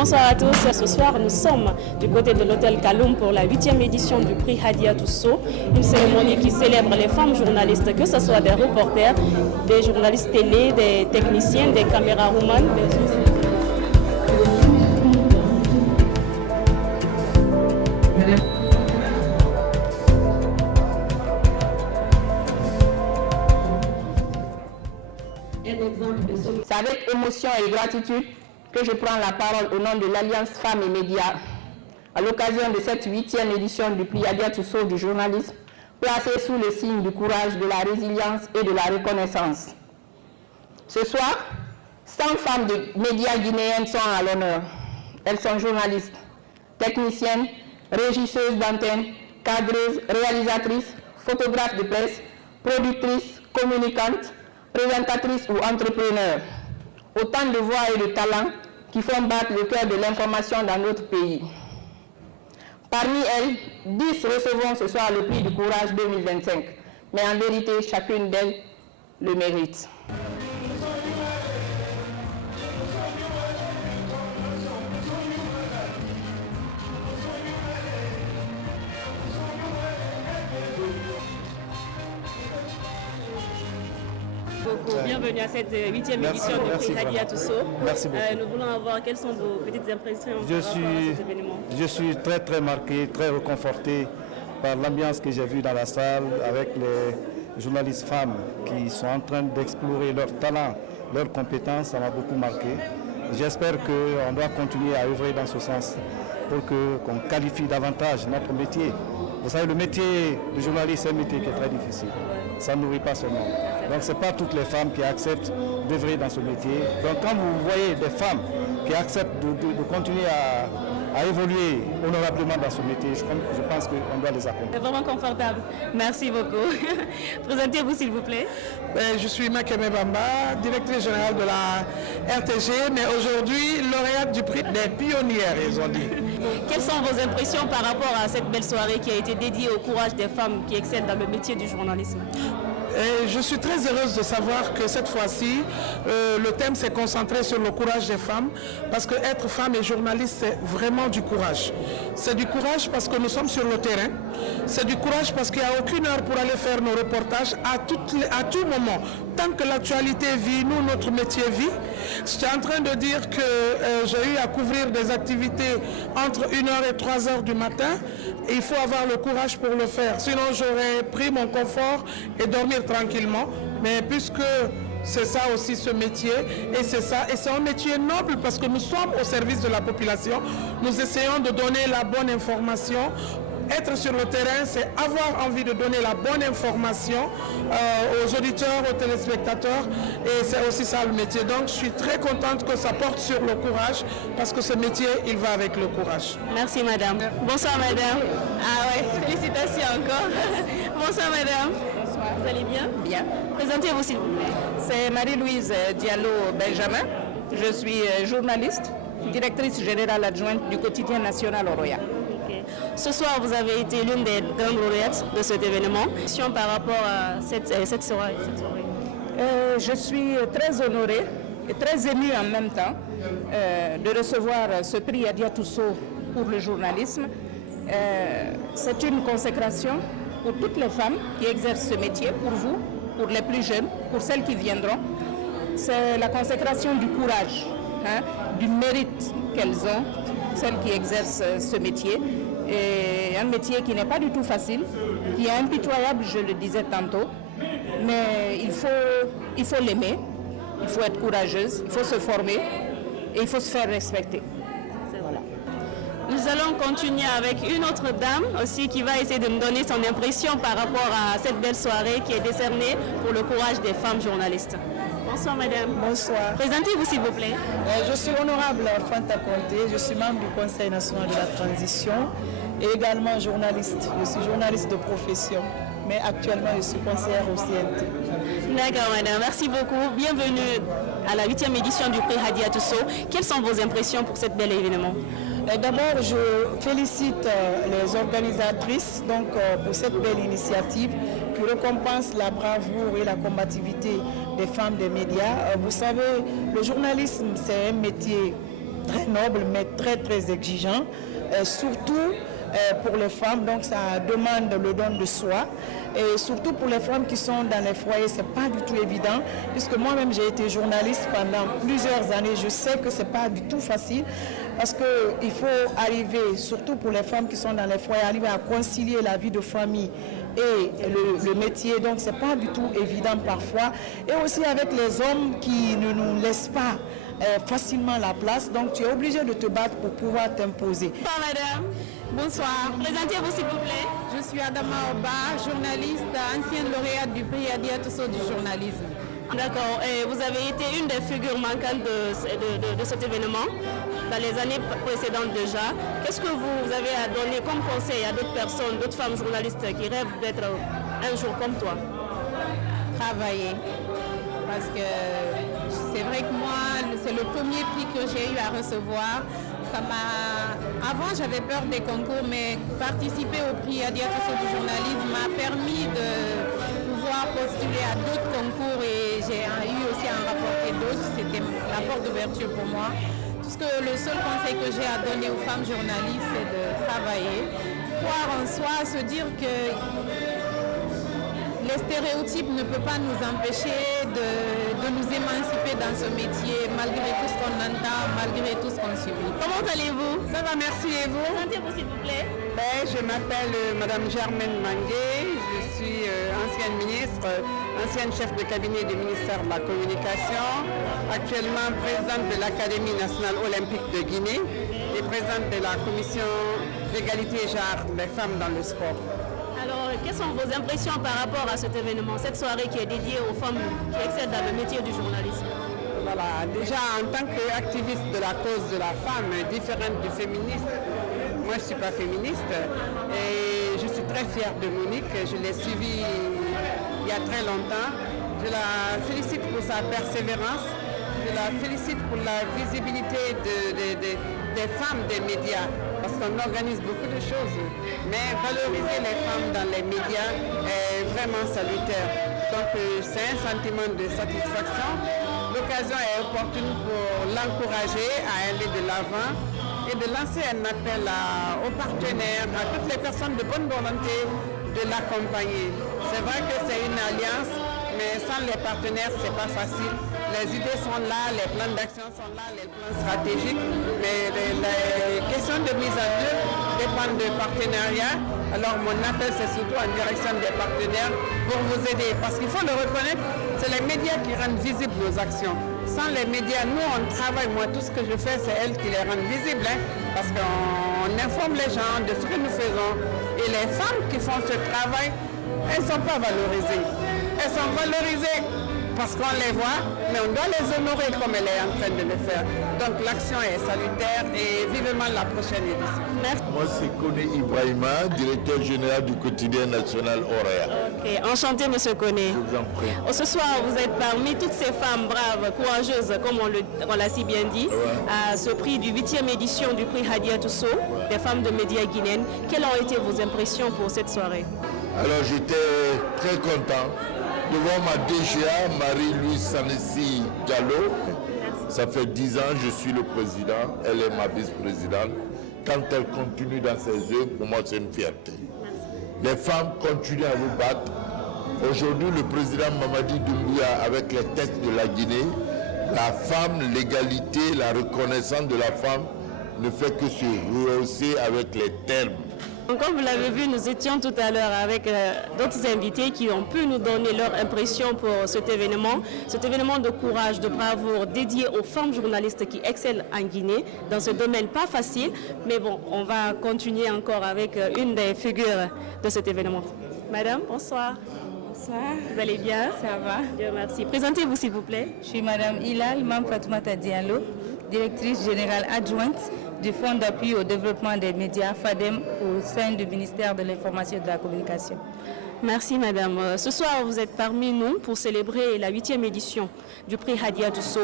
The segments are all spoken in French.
Bonsoir à tous. Ce soir, nous sommes du côté de l'hôtel Kaloum pour la 8e édition du prix Hadia Tousso, une cérémonie qui célèbre les femmes journalistes, que ce soit des reporters, des journalistes télé, des techniciens, des camérawomen, C'est avec émotion et gratitude que je prends la parole au nom de l'Alliance Femmes et Médias à l'occasion de cette 8e édition du prix Hadia Tousso du journalisme, placée sous le signe du courage, de la résilience et de la reconnaissance. Ce soir, 100 femmes de médias guinéennes sont à l'honneur. Elles sont journalistes, techniciennes, régisseuses d'antenne, cadreuses, réalisatrices, photographes de presse, productrices, communicantes, présentatrices ou entrepreneurs. Autant de voix et de talents qui font battre le cœur de l'information dans notre pays. Parmi elles, 10 recevront ce soir le prix du courage 2025. Mais en vérité, chacune d'elles le mérite. Bienvenue à cette 8e édition du prix Hadia Tousso. Merci beaucoup. Nous voulons avoir quelles sont vos petites impressions par rapport à cet événement. Je suis très marqué, très réconforté par l'ambiance que j'ai vue dans la salle avec les journalistes femmes qui sont en train d'explorer leurs talents, leurs compétences. Ça m'a beaucoup marqué. J'espère qu'on doit continuer à œuvrer dans ce sens pour qu'on qualifie davantage notre métier. Vous savez, le métier de journaliste, c'est un métier qui est très difficile. Ça ne nourrit pas son nom. Donc, ce n'est pas toutes les femmes qui acceptent d'œuvrer dans ce métier. Donc, quand vous voyez des femmes qui acceptent de continuer à évoluer honorablement dans ce métier, je pense qu'on doit les accompagner. C'est vraiment confortable. Merci beaucoup. Présentez-vous, s'il vous plaît. Je suis Makeme Bamba, directrice générale de la RTG, mais aujourd'hui lauréate du prix des pionnières, ils ont dit. Quelles sont vos impressions par rapport à cette belle soirée qui a été dédiée au courage des femmes qui excellent dans le métier du journalisme? Et je suis très heureuse de savoir que cette fois-ci, le thème s'est concentré sur le courage des femmes, parce que être femme et journaliste, c'est vraiment du courage. C'est du courage parce que nous sommes sur le terrain, c'est du courage parce qu'il n'y a aucune heure pour aller faire nos reportages à tout moment. Tant que l'actualité vit, nous, notre métier vit. J'étais en train de dire que j'ai eu à couvrir des activités entre 1h et 3h du matin, et il faut avoir le courage pour le faire. Sinon, j'aurais pris mon confort et dormir tranquillement, mais puisque c'est ça aussi ce métier, et c'est un métier noble parce que nous sommes au service de la population, nous essayons de donner la bonne information. Être sur le terrain, c'est avoir envie de donner la bonne information aux auditeurs, aux téléspectateurs, et c'est aussi ça le métier. Donc je suis très contente que ça porte sur le courage, parce que ce métier, il va avec le courage. Merci madame. Bonsoir madame. Ah ouais, félicitations encore. Bonsoir madame. Bonsoir. Vous allez bien? Bien. Présentez-vous s'il vous plaît. C'est Marie-Louise Diallo Benjamin. Je suis journaliste, directrice générale adjointe du quotidien national Oroya. Ce soir, vous avez été l'une des grandes lauréates de cet événement. Par rapport à cette soirée. Je suis très honorée et très émue en même temps de recevoir ce prix Hadia Tousso pour le journalisme. C'est une consécration pour toutes les femmes qui exercent ce métier, pour vous, pour les plus jeunes, pour celles qui viendront. C'est la consécration du courage, du mérite qu'elles ont, celles qui exercent ce métier. Et un métier qui n'est pas du tout facile, qui est impitoyable, je le disais tantôt, mais il faut l'aimer, il faut être courageuse, il faut se former et il faut se faire respecter. Voilà. Nous allons continuer avec une autre dame aussi qui va essayer de nous donner son impression par rapport à cette belle soirée qui est décernée pour le courage des femmes journalistes. Bonsoir madame. Bonsoir. Présentez-vous s'il vous plaît. Je suis honorable Fanta Conté, je suis membre du Conseil national de la transition et également journaliste. Je suis journaliste de profession, mais actuellement je suis conseillère au CNT. D'accord madame, merci beaucoup. Bienvenue à la 8e édition du prix Hadia Tousso. Quelles sont vos impressions pour cet bel événement? D'abord, je félicite les organisatrices pour cette belle initiative qui récompense la bravoure et la combativité des femmes des médias. Vous savez, le journalisme, c'est un métier très noble, mais très très exigeant, surtout pour les femmes, donc ça demande le don de soi. Et surtout pour les femmes qui sont dans les foyers, ce n'est pas du tout évident, puisque moi-même j'ai été journaliste pendant plusieurs années. Je sais que ce n'est pas du tout facile, parce qu'il faut arriver, surtout pour les femmes qui sont dans les foyers, arriver à concilier la vie de famille et le métier. Donc ce n'est pas du tout évident parfois. Et aussi avec les hommes qui ne nous laissent pas facilement la place. Donc tu es obligé de te battre pour pouvoir t'imposer. Bonsoir madame. Bonsoir. Présentez-vous s'il vous plaît. Je suis Adama Oba, journaliste, ancienne lauréate du prix Hadia Tousso du journalisme. D'accord. Et vous avez été une des figures manquantes de cet événement dans les années précédentes déjà. Qu'est-ce que vous avez à donner comme conseil à d'autres personnes, d'autres femmes journalistes qui rêvent d'être un jour comme toi? Travailler. Parce que c'est vrai que moi, c'est le premier prix que j'ai eu à recevoir. Avant, j'avais peur des concours, mais participer au prix Hadia Tousso du journalisme m'a permis de pouvoir postuler à d'autres concours et j'ai eu aussi à en rapporter d'autres. C'était la porte d'ouverture pour moi. Le seul conseil que j'ai à donner aux femmes journalistes, c'est de travailler, croire en soi, se dire que les stéréotypes ne peuvent pas nous empêcher de nous émanciper dans ce métier, malgré tout ce qu'on entend, malgré tout ce qu'on subit. Comment allez-vous? Ça va, merci. Et vous? Présentez-vous s'il vous plaît. Je m'appelle Madame Germaine Mangué, je suis ancienne ministre, ancienne chef de cabinet du ministère de la Communication, actuellement présidente de l'Académie nationale olympique de Guinée et présidente de la commission d'égalité et genre des femmes dans le sport. Alors, quelles sont vos impressions par rapport à cet événement, cette soirée qui est dédiée aux femmes qui excellent dans le métier du journalisme? Voilà, déjà en tant qu'activiste de la cause de la femme, différente du féminisme, moi je ne suis pas féministe et je suis très fière de Monique, je l'ai suivie il y a très longtemps. Je la félicite pour sa persévérance, je la félicite pour la visibilité des femmes des médias, parce qu'on organise beaucoup de choses, mais valoriser les femmes dans les médias est vraiment salutaire. Donc c'est un sentiment de satisfaction. L'occasion est opportune pour l'encourager à aller de l'avant et de lancer un appel aux partenaires, à toutes les personnes de bonne volonté de l'accompagner. C'est vrai que c'est une alliance, mais sans les partenaires, ce n'est pas facile. Les idées sont là, les plans d'action sont là, les plans stratégiques, mais les questions de mise en œuvre dépendent de partenariats. Alors mon appel, c'est surtout en direction des partenaires pour vous aider. Parce qu'il faut le reconnaître, c'est les médias qui rendent visibles nos actions. Sans les médias, nous on travaille, moi tout ce que je fais, c'est elles qui les rendent visibles, parce qu'on informe les gens de ce que nous faisons. Et les femmes qui font ce travail, elles ne sont pas valorisées. Elles sont valorisées parce qu'on les voit, mais on doit les honorer comme elle est en train de le faire. Donc l'action est salutaire et vivement la prochaine édition. Merci. Moi c'est Koné Ibrahima, directeur général du quotidien national Horaire. Ok, enchanté monsieur Koné. Je vous en prie. Ce soir, vous êtes parmi toutes ces femmes braves, courageuses, comme on l'a si bien dit, à ce prix du 8e édition du prix Hadia Tousso, des femmes de médias guinéennes. Quelles ont été vos impressions pour cette soirée? Alors j'étais très content devant ma DGA, Marie-Louise Sanessi Diallo. Ça fait 10 ans que je suis le président, elle est ma vice-présidente. Quand elle continue dans ses œuvres, pour moi c'est une fierté. Les femmes continuent à vous battre. Aujourd'hui, le président Mamadi Doumbouya, avec les textes de la Guinée, la femme, l'égalité, la reconnaissance de la femme ne fait que se rehausser avec les termes. Comme vous l'avez vu, nous étions tout à l'heure avec d'autres invités qui ont pu nous donner leur impression pour cet événement de courage, de bravoure dédié aux femmes journalistes qui excellent en Guinée dans ce domaine pas facile. Mais bon, on va continuer encore avec une des figures de cet événement. Madame, bonsoir. Bonsoir. Vous allez bien? Ça va. Dieu merci. Présentez-vous s'il vous plaît. Je suis Madame Hilal Mam Fatoumata Diallo, directrice générale adjointe du Fonds d'appui au développement des médias FADEM au sein du ministère de l'Information et de la Communication. Merci Madame. Ce soir, vous êtes parmi nous pour célébrer la 8e édition du prix Hadia Tousso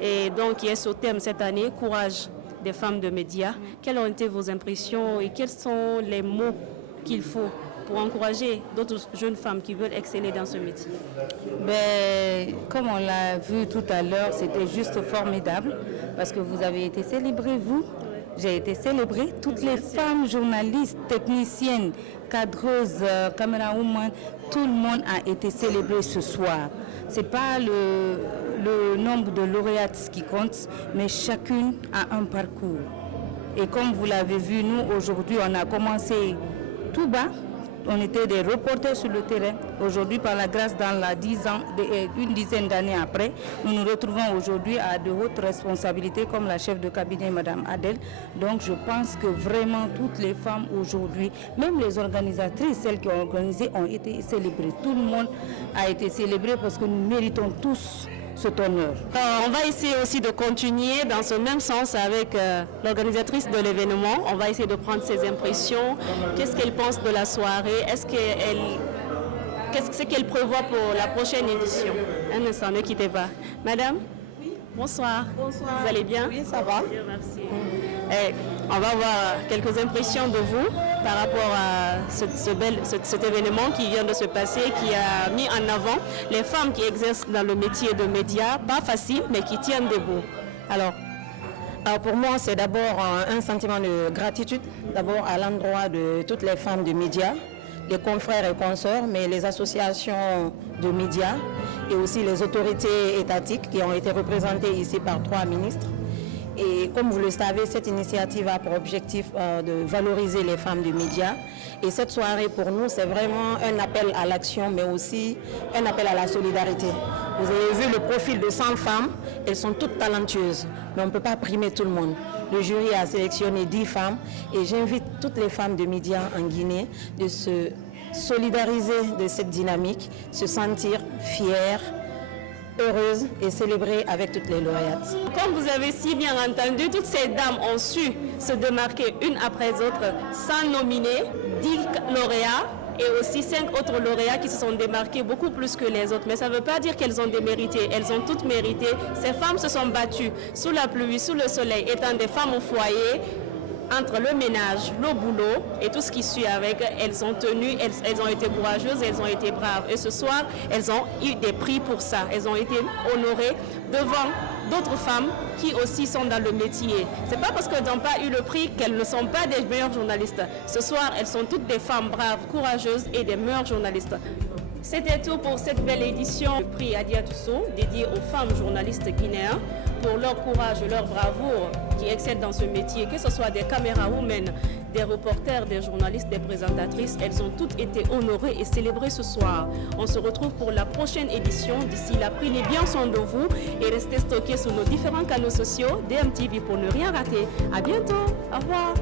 et donc qui est ce thème cette année, courage des femmes de médias. Quelles ont été vos impressions et quels sont les mots qu'il faut pour encourager d'autres jeunes femmes qui veulent exceller dans ce métier? Comme on l'a vu tout à l'heure, c'était juste formidable parce que vous avez été célébrés, vous. J'ai été célébrée, toutes les femmes journalistes, techniciennes, cadreuses, camérawoman, tout le monde a été célébré ce soir. Ce n'est pas le nombre de lauréates qui compte, mais chacune a un parcours. Et comme vous l'avez vu, nous aujourd'hui, on a commencé tout bas. On était des reporters sur le terrain. Aujourd'hui, par la grâce, une dizaine d'années après, nous nous retrouvons aujourd'hui à de hautes responsabilités comme la chef de cabinet, Mme Adèle. Donc, je pense que vraiment toutes les femmes aujourd'hui, même les organisatrices, celles qui ont organisé, ont été célébrées. Tout le monde a été célébré parce que nous méritons tous cet honneur. On va essayer aussi de continuer dans ce même sens avec l'organisatrice de l'événement. On va essayer de prendre ses impressions. Qu'est-ce qu'elle pense de la soirée? Qu'est-ce qu'elle prévoit pour la prochaine édition? Un instant, ne quittez pas. Madame? Oui. Bonsoir. Bonsoir. Vous allez bien? Oui, ça va. Bien, merci. On va voir quelques impressions de vous par rapport à cet événement qui vient de se passer, qui a mis en avant les femmes qui exercent dans le métier de médias, pas facile, mais qui tiennent debout. Alors pour moi, c'est d'abord un sentiment de gratitude, d'abord à l'endroit de toutes les femmes de médias, les confrères et consorts, mais les associations de médias et aussi les autorités étatiques qui ont été représentées ici par 3 ministres. Et comme vous le savez, cette initiative a pour objectif de valoriser les femmes du média. Et cette soirée, pour nous, c'est vraiment un appel à l'action, mais aussi un appel à la solidarité. Vous avez vu le profil de 100 femmes, elles sont toutes talentueuses, mais on ne peut pas primer tout le monde. Le jury a sélectionné 10 femmes et j'invite toutes les femmes de médias en Guinée de se solidariser de cette dynamique, se sentir fières, heureuse et célébrer avec toutes les lauréates. Comme vous avez si bien entendu, toutes ces dames ont su se démarquer une après l'autre sans nominer 10 lauréats et aussi 5 autres lauréats qui se sont démarqués beaucoup plus que les autres. Mais ça ne veut pas dire qu'elles ont démérité, elles ont toutes mérité. Ces femmes se sont battues sous la pluie, sous le soleil, étant des femmes au foyer, entre le ménage, le boulot et tout ce qui suit avec, elles ont tenu, elles ont été courageuses, elles ont été braves. Et ce soir, elles ont eu des prix pour ça. Elles ont été honorées devant d'autres femmes qui aussi sont dans le métier. C'est pas parce qu'elles n'ont pas eu le prix qu'elles ne sont pas des meilleures journalistes. Ce soir, elles sont toutes des femmes braves, courageuses et des meilleures journalistes. C'était tout pour cette belle édition du prix Hadia Tousso, dédié aux femmes journalistes guinéens pour leur courage et leur bravoure qui excellent dans ce métier, que ce soit des camérawomen, des reporters, des journalistes, des présentatrices. Elles ont toutes été honorées et célébrées ce soir. On se retrouve pour la prochaine édition. D'ici là, prenez bien soin de vous et restez stockés sur nos différents canaux sociaux DMTV pour ne rien rater. À bientôt. Au revoir.